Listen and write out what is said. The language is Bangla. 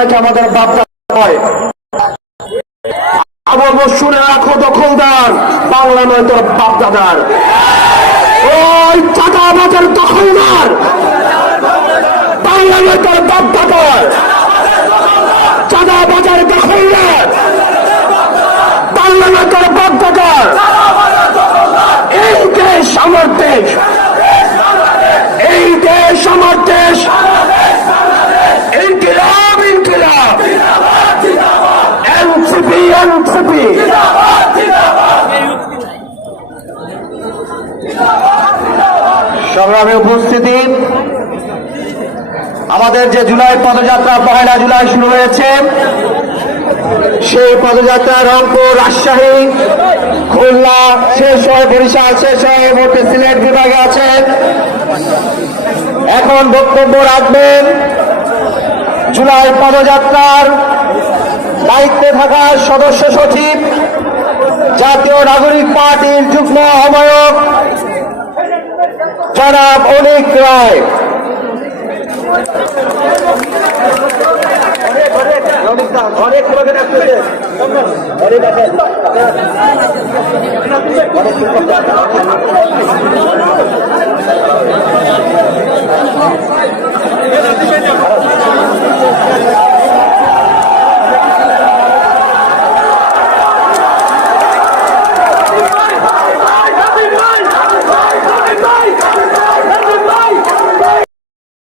নাকি আমাদের বাপদা হয়। আবার শুনে রাখো দখলদার, বাংলা নয় তোর বাপদাদার। ওই চাঁদাবাজের দখলদার, বাংলা নয় তোর বাপদাদার। চাঁদাবাজের দখলদার, বাংলা নয় তোর বাপদাদার। এই দেশ আমার দেশ, এই দেশ আমার দেশ। ইনকিলাব ইনকিলাব, এনসিপি এনসিপি। সংগ্রামী উপস্থিতি, আমাদের যে জুলাই পদযাত্রা 1 জুলাই শুরু হয়েছে, সেই পদযাত্রা রংপুর, রাজশাহী, খুলনা শেষ হয়, বরিশাল শেষ হয়, এই মুহূর্তে সিলেট বিভাগে আছেন। এখন বক্তব্য রাখবেন জুলাই পদযাত্রার দায়িত্বে থাকা সদস্য সচিব, জাতীয় নাগরিক পার্টির যুগ্ম আহ্বায়ক জনাব অনিক রায়। অনেক